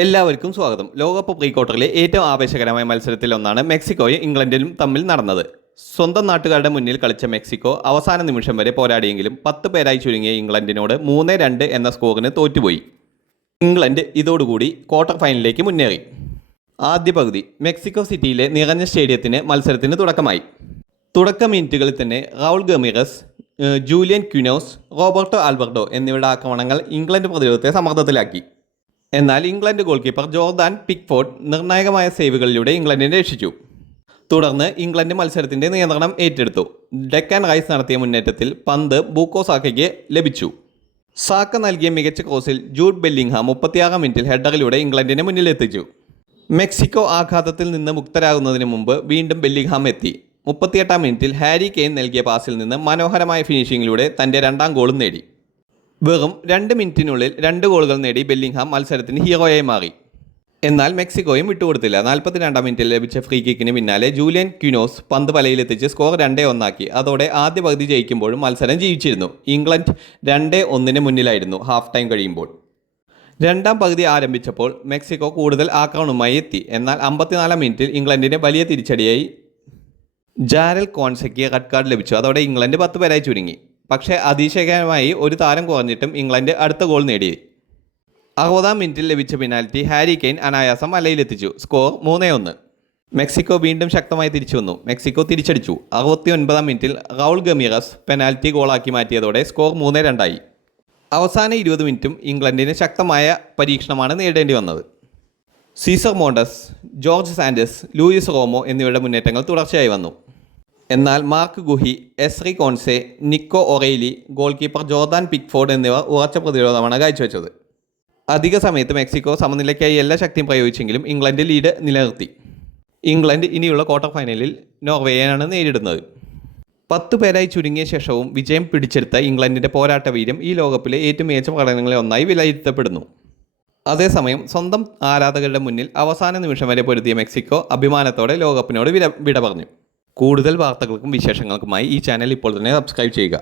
എല്ലാവർക്കും സ്വാഗതം. ലോകകപ്പ് പ്രീ ക്വാർട്ടറിലെ ഏറ്റവും ആവേശകരമായ മത്സരത്തിലൊന്നാണ് മെക്സിക്കോയും ഇംഗ്ലണ്ടിലും തമ്മിൽ നടന്നത്. സ്വന്തം നാട്ടുകാരുടെ മുന്നിൽ കളിച്ച മെക്സിക്കോ അവസാന നിമിഷം വരെ പോരാടിയെങ്കിലും 10 പേരായി ചുരുങ്ങിയ ഇംഗ്ലണ്ടിനോട് 3-2 എന്ന സ്കോറിന് തോറ്റുപോയി. ഇംഗ്ലണ്ട് ഇതോടുകൂടി ക്വാർട്ടർ ഫൈനലിലേക്ക് മുന്നേറി. ആദ്യ പകുതി മെക്സിക്കോ സിറ്റിയിലെ നിറഞ്ഞ സ്റ്റേഡിയത്തിന് മത്സരത്തിന് തുടക്കമായി. തുടക്ക മിനിറ്റുകളിൽ തന്നെ റൗൾ ഗമീറസ്, ജൂലിയൻ ക്വിനോസ്, റോബർട്ടോ ആൽബർട്ടോ എന്നിവരുടെ ആക്രമണങ്ങൾ ഇംഗ്ലണ്ട് പ്രതിരോധത്തെ സമ്മർദ്ദത്തിലാക്കി. എന്നാൽ England goal keeper Jordan Pickford നിർണായകമായ സേവുകളിലൂടെ ഇംഗ്ലണ്ടിനെ രക്ഷിച്ചു. തുടർന്ന് ഇംഗ്ലണ്ട് മത്സരത്തിൻ്റെ നിയന്ത്രണം ഏറ്റെടുത്തു. ഡെക്കാൻ റൈസ് നടത്തിയ മുന്നേറ്റത്തിൽ പന്ത് ബൂക്കോ സാക്കയ്ക്ക് ലഭിച്ചു. സാക്ക നൽകിയ മികച്ച ക്രോസിൽ ജൂഡ് ബെല്ലിംഗ്ഹാം 36 മിനിറ്റിൽ ഹെഡറിലൂടെ ഇംഗ്ലണ്ടിനെ മുന്നിലെത്തിച്ചു. മെക്സിക്കോ ആഘാതത്തിൽ നിന്ന് മുക്തരാകുന്നതിന് മുമ്പ് വീണ്ടും ബെല്ലിംഗ്ഹാം എത്തി. 38 മിനിറ്റിൽ ഹാരി കെയ്ൻ നൽകിയ പാസിൽ നിന്ന് മനോഹരമായ ഫിനിഷിങ്ങിലൂടെ തൻ്റെ രണ്ടാം ഗോളും നേടി. വെറും 2 മിനിറ്റിനുള്ളിൽ 2 ഗോളുകൾ നേടി ബെല്ലിംഗ്ഹാം മത്സരത്തിന് ഹീറോയായി മാറി. എന്നാൽ മെക്സിക്കോയും വിട്ടുകൊടുത്തില്ല. 42 മിനിറ്റിൽ ലഭിച്ച ഫ്രീ കിക്കിന് പിന്നാലെ ജൂലിയൻ ക്വിനോസ് പന്ത് വലയിലെത്തിച്ച് സ്കോർ 2-1 അതോടെ ആദ്യ പകുതി ജയിക്കുമ്പോഴും മത്സരം ജീവിച്ചിരുന്നു. ഇംഗ്ലണ്ട് 2-1 മുന്നിലായിരുന്നു ഹാഫ് ടൈം കഴിയുമ്പോൾ. രണ്ടാം പകുതി ആരംഭിച്ചപ്പോൾ മെക്സിക്കോ കൂടുതൽ ആക്രമണവുമായി എത്തി. എന്നാൽ 54 മിനിറ്റിൽ ഇംഗ്ലണ്ടിന് വലിയ തിരിച്ചടിയായി ജാരൽ കോൺസയ്ക്ക് റെഡ് കാർഡ് ലഭിച്ചു. അതോടെ ഇംഗ്ലണ്ട് 10 പേരായി ചുരുങ്ങി. പക്ഷേ അതിശയകരമായി ഒരു താരം കുറഞ്ഞിട്ടും ഇംഗ്ലണ്ട് അടുത്ത ഗോൾ നേടി. 60 മിനിറ്റിൽ ലഭിച്ച പെനാൽറ്റി ഹാരി കെയ്ൻ അനായാസം വലയിലെത്തിച്ചു. സ്കോർ 3-1. മെക്സിക്കോ വീണ്ടും ശക്തമായി തിരിച്ചു വന്നു. മെക്സിക്കോ തിരിച്ചടിച്ചു. 69 മിനിറ്റിൽ റൗൾ ഗമീറസ് പെനാൽറ്റി ഗോളാക്കി മാറ്റിയതോടെ സ്കോർ 3-2. അവസാന 20 മിനിറ്റും ഇംഗ്ലണ്ടിന് ശക്തമായ പരീക്ഷണമാണ് നേരിടേണ്ടി വന്നത്. സീസർ മോണ്ടസ്, ജോർജ് സാൻഡസ്, ലൂയിസ് റോമോ എന്നിവരുടെ മുന്നേറ്റങ്ങൾ തുടർച്ചയായി വന്നു. എന്നാൽ മാർക്ക് ഗുഹി, എസ്രി കോൺസെ, നിക്കോ ഒറേലി, ഗോൾ കീപ്പർ ജോർദാൻ പിക്ഫോർഡ് എന്നിവർ ഉറച്ച പ്രതിരോധമാണ് കാഴ്ചവെച്ചത്. അധിക സമയത്ത് മെക്സിക്കോ സമനിലയ്ക്കായി എല്ലാ ശക്തിയും പ്രയോഗിച്ചെങ്കിലും ഇംഗ്ലണ്ട് ലീഡ് നിലനിർത്തി. ഇംഗ്ലണ്ട് ഇനിയുള്ള ക്വാർട്ടർ ഫൈനലിൽ നോർവേയാണ് നേരിടുന്നത്. 10 പേരായി ചുരുങ്ങിയ ശേഷവും വിജയം പിടിച്ചെടുത്ത ഇംഗ്ലണ്ടിൻ്റെ പോരാട്ട വീര്യം ഈ ലോകകപ്പിലെ ഏറ്റവും മികച്ച പ്രകടനങ്ങളിൽ ഒന്നായി വിലയിരുത്തപ്പെടുന്നു. അതേസമയം സ്വന്തം ആരാധകരുടെ മുന്നിൽ അവസാന നിമിഷം വരെ പൊരുതിയ മെക്സിക്കോ അഭിമാനത്തോടെ ലോകകപ്പിനോട് വിട പറഞ്ഞു. കൂടുതൽ വാർത്തകൾക്കും വിശേഷങ്ങൾക്കുമായി ഈ ചാനൽ ഇപ്പോൾ തന്നെ സബ്സ്ക്രൈബ് ചെയ്യുക.